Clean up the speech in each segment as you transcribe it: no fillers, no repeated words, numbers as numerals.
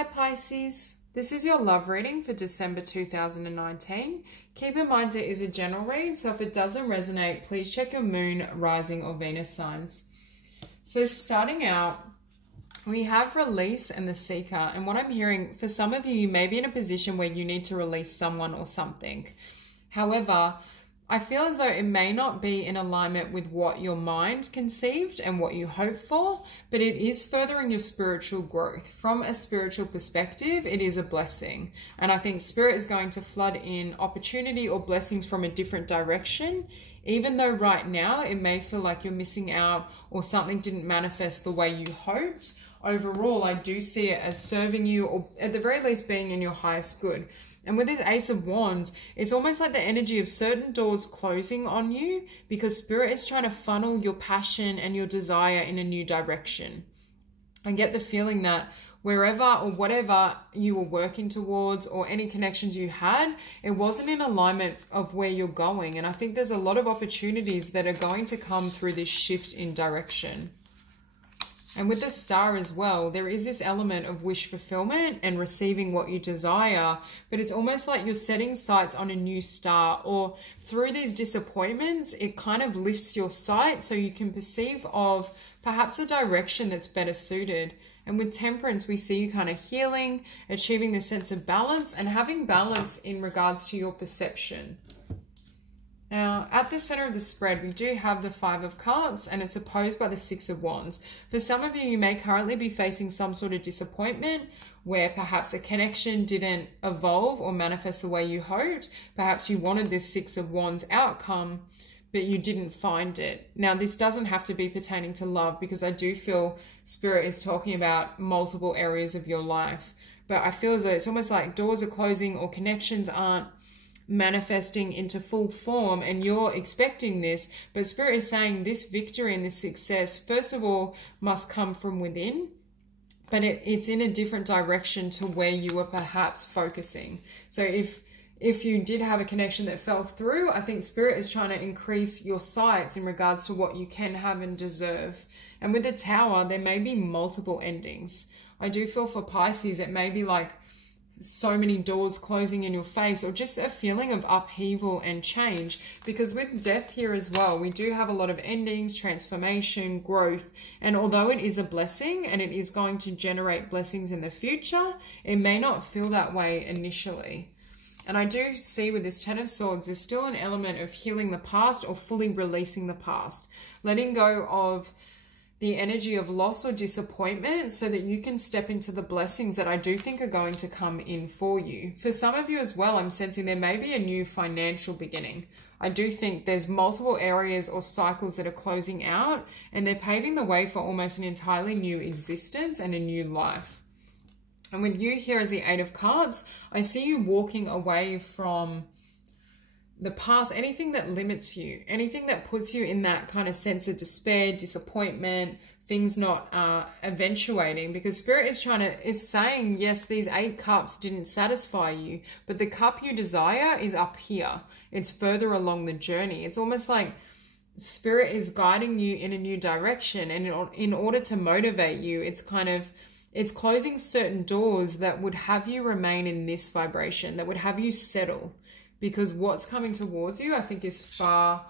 Hi Pisces, this is your love reading for December 2019. Keep in mind it is a general read, so if it doesn't resonate, please check your moon, rising or Venus signs. So starting out, we have release and the seeker, and what I'm hearing, for some of you, you may be in a position where you need to release someone or something. However, I feel as though it may not be in alignment with what your mind conceived and what you hope for, but it is furthering your spiritual growth. From a spiritual perspective, it is a blessing. And I think Spirit is going to flood in opportunity or blessings from a different direction, even though right now it may feel like you're missing out or something didn't manifest the way you hoped. Overall, I do see it as serving you, or at the very least being in your highest good. And with this Ace of Wands, it's almost like the energy of certain doors closing on you because Spirit is trying to funnel your passion and your desire in a new direction. I get the feeling that wherever or whatever you were working towards or any connections you had, it wasn't in alignment of where you're going. And I think there's a lot of opportunities that are going to come through this shift in direction. And with the Star as well, there is this element of wish fulfillment and receiving what you desire, but it's almost like you're setting sights on a new star, or through these disappointments, it kind of lifts your sight so you can perceive of perhaps a direction that's better suited. And with Temperance, we see you kind of healing, achieving this sense of balance and having balance in regards to your perception. Now, at the center of the spread, we do have the Five of Cups, and it's opposed by the Six of Wands. For some of you, you may currently be facing some sort of disappointment where perhaps a connection didn't evolve or manifest the way you hoped. Perhaps you wanted this Six of Wands outcome, but you didn't find it. Now, this doesn't have to be pertaining to love, because I do feel Spirit is talking about multiple areas of your life. But I feel as though it's almost like doors are closing or connections aren't manifesting into full form, and you're expecting this, but Spirit is saying this victory and this success, first of all, must come from within, but it's in a different direction to where you were perhaps focusing. So if you did have a connection that fell through, I think Spirit is trying to increase your sights in regards to what you can have and deserve. And with the Tower, there may be multiple endings. I do feel for Pisces, it may be like so many doors closing in your face, or just a feeling of upheaval and change, because with Death here as well, we do have a lot of endings, transformation, growth, and although it is a blessing and it is going to generate blessings in the future, it may not feel that way initially. And I do see with this Ten of Swords, there's still an element of healing the past or fully releasing the past, letting go of the energy of loss or disappointment so that you can step into the blessings that I do think are going to come in for you. For some of you as well, I'm sensing there may be a new financial beginning. I do think there's multiple areas or cycles that are closing out, and they're paving the way for almost an entirely new existence and a new life. And with you here as the Eight of Cups, I see you walking away from the past, anything that limits you, anything that puts you in that kind of sense of despair, disappointment, things not eventuating, because Spirit is saying, yes, these 8 cups didn't satisfy you, but the cup you desire is up here. It's further along the journey. It's almost like Spirit is guiding you in a new direction, and in order to motivate you, it's closing certain doors that would have you remain in this vibration, that would have you settle. Because what's coming towards you, I think, is far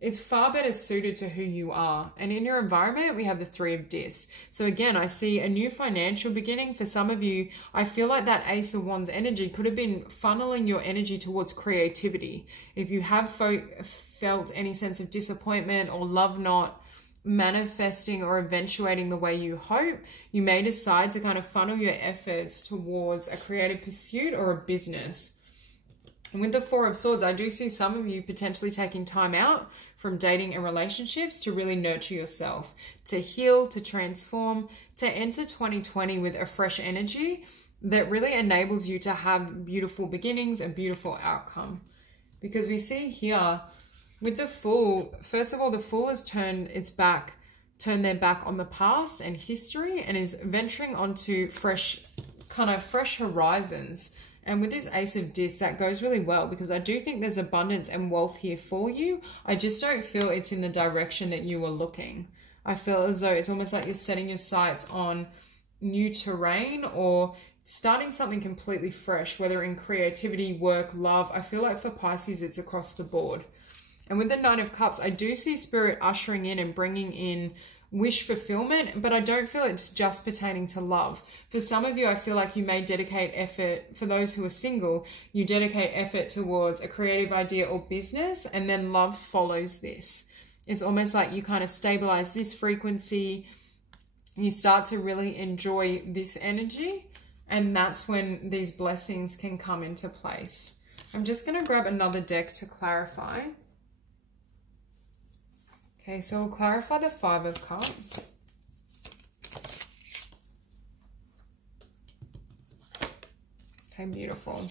better suited to who you are. And in your environment, we have the Three of Discs. So again, I see a new financial beginning. For some of you, I feel like that Ace of Wands energy could have been funneling your energy towards creativity. If you have felt any sense of disappointment or love not manifesting or eventuating the way you hope, you may decide to kind of funnel your efforts towards a creative pursuit or a business. And with the Four of Swords, I do see some of you potentially taking time out from dating and relationships to really nurture yourself, to heal, to transform, to enter 2020 with a fresh energy that really enables you to have beautiful beginnings and beautiful outcome. Because we see here with the Fool, first of all, the Fool has turned their back on the past and history and is venturing onto fresh horizons. And with this Ace of Discs, that goes really well, because I do think there's abundance and wealth here for you. I just don't feel it's in the direction that you are looking. I feel as though it's almost like you're setting your sights on new terrain, or starting something completely fresh, whether in creativity, work, love. I feel like for Pisces, it's across the board. And with the Nine of Cups, I do see Spirit ushering in and bringing in wish fulfillment, but I don't feel it's just pertaining to love. For some of you, I feel like you may dedicate effort, for those who are single, you dedicate effort towards a creative idea or business, and then love follows this. It's almost like you kind of stabilize this frequency, you start to really enjoy this energy, and that's when these blessings can come into place. I'm just going to grab another deck to clarify. Okay, so we'll clarify the Five of Cups. Okay, beautiful.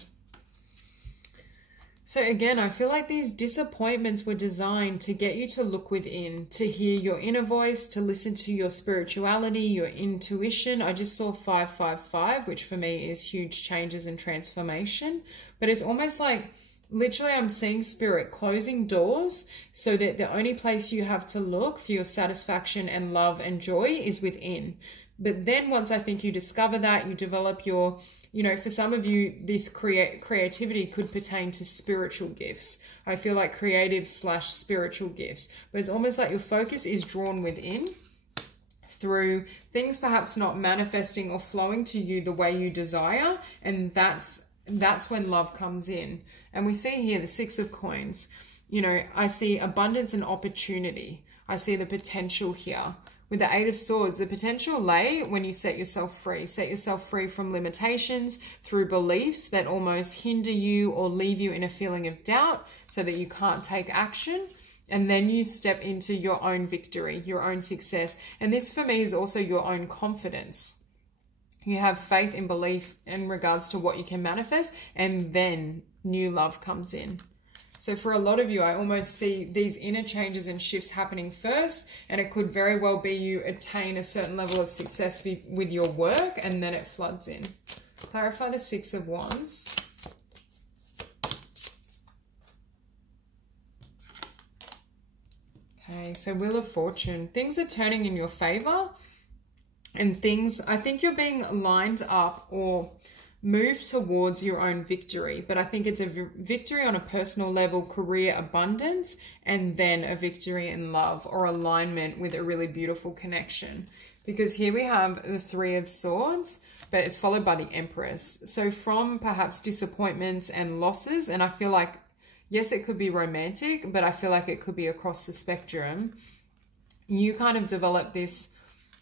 So again, I feel like these disappointments were designed to get you to look within, to hear your inner voice, to listen to your spirituality, your intuition. I just saw 555, which for me is huge changes and transformation. But it's almost like, literally, I'm seeing Spirit closing doors so that the only place you have to look for your satisfaction and love and joy is within. But then once I think you discover that, you develop your, for some of you, this creativity could pertain to spiritual gifts. I feel like creative / spiritual gifts. But it's almost like your focus is drawn within through things perhaps not manifesting or flowing to you the way you desire. And that's when love comes in. And we see here the Six of Coins. I see abundance and opportunity. I see the potential here. With the Eight of Swords, the potential lay when you set yourself free. Set yourself free from limitations through beliefs that almost hinder you or leave you in a feeling of doubt so that you can't take action. And then you step into your own victory, your own success. And this for me is also your own confidence. You have faith and belief in regards to what you can manifest, and then new love comes in. So for a lot of you, I almost see these inner changes and shifts happening first, and it could very well be you attain a certain level of success with your work, and then it floods in. Clarify the Six of Wands. Okay, so Wheel of Fortune. Things are turning in your favor. And things, I think you're being lined up or moved towards your own victory. But I think it's a victory on a personal level, career abundance, and then a victory in love or alignment with a really beautiful connection. Because here we have the Three of Swords, but it's followed by the Empress. So from perhaps disappointments and losses, and I feel like, yes, it could be romantic, but I feel like it could be across the spectrum. You kind of develop this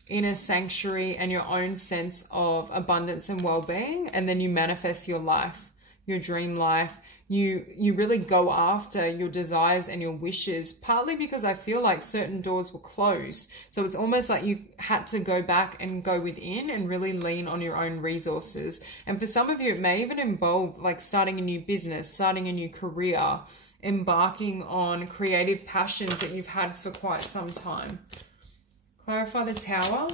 inner sanctuary and your own sense of abundance and well-being, and then you manifest your life, your dream life. You really go after your desires and your wishes, partly because I feel like certain doors were closed. So it's almost like you had to go back and go within and really lean on your own resources. And for some of you, it may even involve like starting a new business, starting a new career, embarking on creative passions that you've had for quite some time. Clarify the Tower.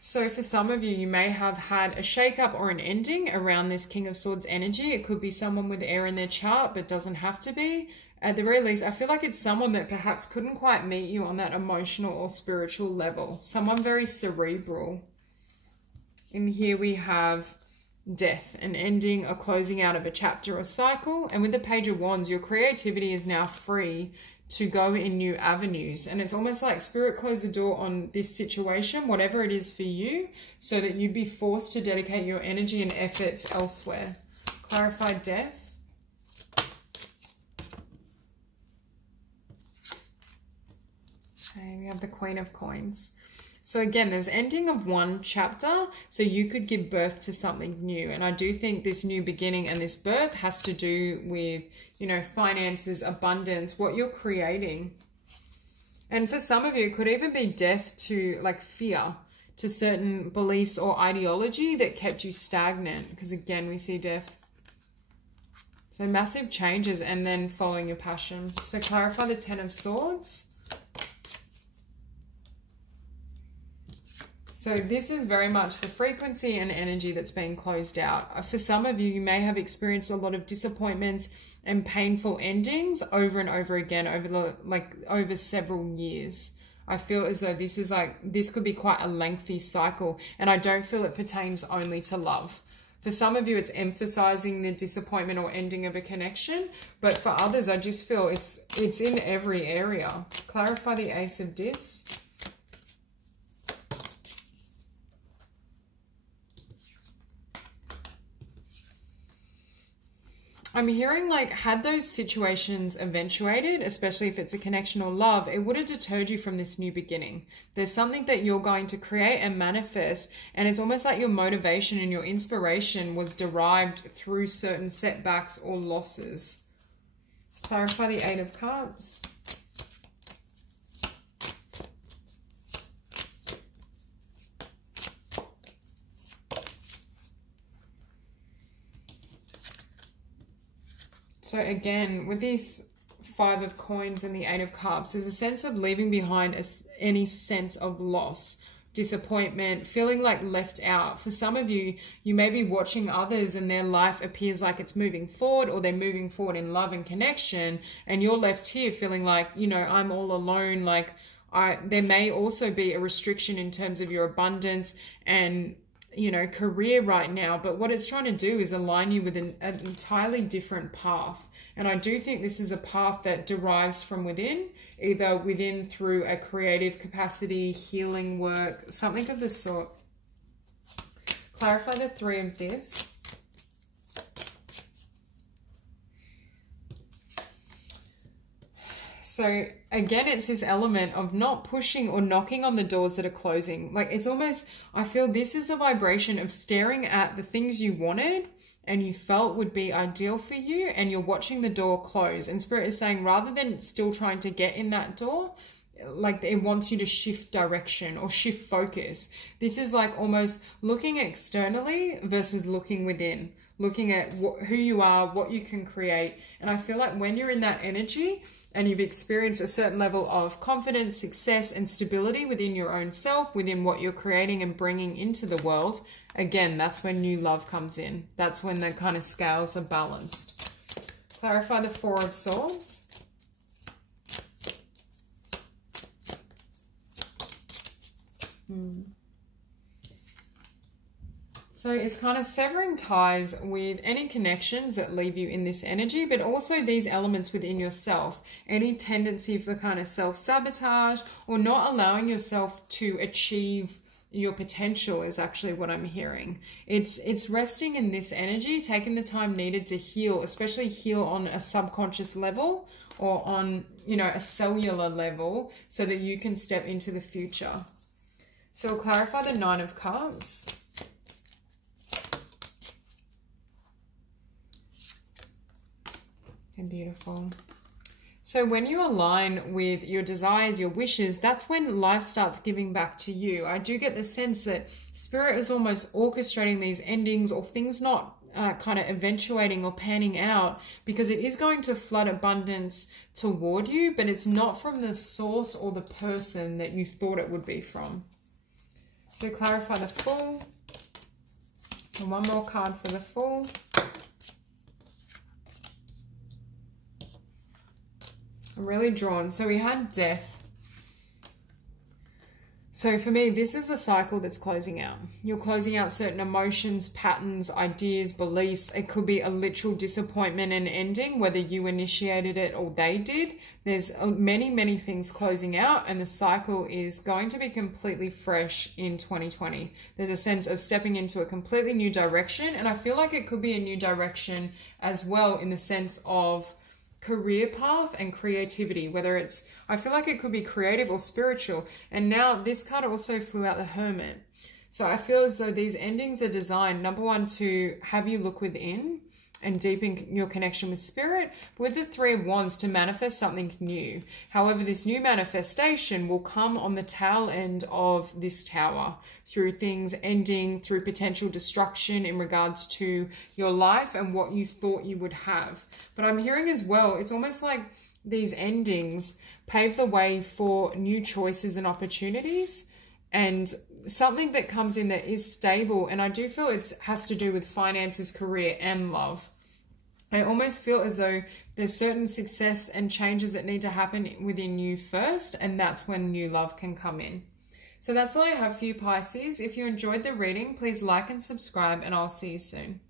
So for some of you, you may have had a shake-up or an ending around this King of Swords energy. It could be someone with air in their chart, but doesn't have to be. At the very least, I feel like it's someone that perhaps couldn't quite meet you on that emotional or spiritual level. Someone very cerebral. And here we have death, an ending, a closing out of a chapter or cycle. And with the Page of Wands, your creativity is now free to go in new avenues. And it's almost like Spirit closed the door on this situation, whatever it is for you, so that you'd be forced to dedicate your energy and efforts elsewhere. Clarify death. Okay, we have the Queen of Coins. So again, there's ending of one chapter, so you could give birth to something new. And I do think this new beginning and this birth has to do with, finances, abundance, what you're creating. And for some of you, it could even be death to like fear, to certain beliefs or ideology that kept you stagnant. Because again, we see death. So massive changes and then following your passion. So clarify the Ten of Swords. So this is very much the frequency and energy that's being closed out. For some of you, you may have experienced a lot of disappointments and painful endings over and over again over several years. I feel as though this is like, this could be quite a lengthy cycle, and I don't feel it pertains only to love. For some of you, it's emphasizing the disappointment or ending of a connection, but for others, I just feel it's in every area. Clarify the Ace of Discs. I'm hearing like, had those situations eventuated, especially if it's a connection or love, it would have deterred you from this new beginning. There's something that you're going to create and manifest, and it's almost like your motivation and your inspiration was derived through certain setbacks or losses. Clarify the Eight of Cups. So again, with these Five of Coins and the Eight of Cups, there's a sense of leaving behind any sense of loss, disappointment, feeling like left out. For some of you, you may be watching others and their life appears like it's moving forward, or they're moving forward in love and connection, and you're left here feeling like, you know, I'm all alone. Like there may also be a restriction in terms of your abundance and, you know, career right now, but what it's trying to do is align you with an entirely different path. And I do think this is a path that derives from within, either within through a creative capacity, healing work, something of the sort. Clarify the Three of Discs. So again, it's this element of not pushing or knocking on the doors that are closing. Like, it's almost, I feel this is a vibration of staring at the things you wanted and you felt would be ideal for you, and you're watching the door close. And Spirit is saying, rather than still trying to get in that door, like it wants you to shift direction or shift focus. This is like almost looking externally versus looking within, looking at who you are, what you can create. And I feel like when you're in that energy, and you've experienced a certain level of confidence, success, and stability within your own self, within what you're creating and bringing into the world, again, that's when new love comes in. That's when the kind of scales are balanced. Clarify the Four of Swords. So it's kind of severing ties with any connections that leave you in this energy, but also these elements within yourself. Any tendency for kind of self-sabotage or not allowing yourself to achieve your potential is actually what I'm hearing. It's resting in this energy, taking the time needed to heal, especially heal on a subconscious level or on, you know, a cellular level, so that you can step into the future. So we'll clarify the Nine of Cups. Beautiful. So when you align with your desires, your wishes, that's when life starts giving back to you. I do get the sense that Spirit is almost orchestrating these endings or things not kind of eventuating or panning out, because it is going to flood abundance toward you, but it's not from the source or the person that you thought it would be from. So clarify the Fool. And one more card for the Fool. I'm really drawn. So we had Death. So for me, this is a cycle that's closing out. You're closing out certain emotions, patterns, ideas, beliefs. It could be a literal disappointment and ending, whether you initiated it or they did. There's many, many things closing out, and the cycle is going to be completely fresh in 2020. There's a sense of stepping into a completely new direction, and I feel like it could be a new direction as well in the sense of career path and creativity, whether it's, I feel like it could be creative or spiritual. And now this card also flew out the Hermit. So I feel as though these endings are designed, number one, to have you look within and deepen your connection with Spirit, with the Three of Wands to manifest something new. However, this new manifestation will come on the tail end of this tower, through things ending, through potential destruction in regards to your life and what you thought you would have. But I'm hearing as well, it's almost like these endings pave the way for new choices and opportunities, and something that comes in that is stable. And I do feel it has to do with finances, career, and love. I almost feel as though There's certain success and changes that need to happen within you first, and that's when new love can come in. So that's all I have for you, Pisces. If you enjoyed the reading, please like and subscribe, and I'll see you soon.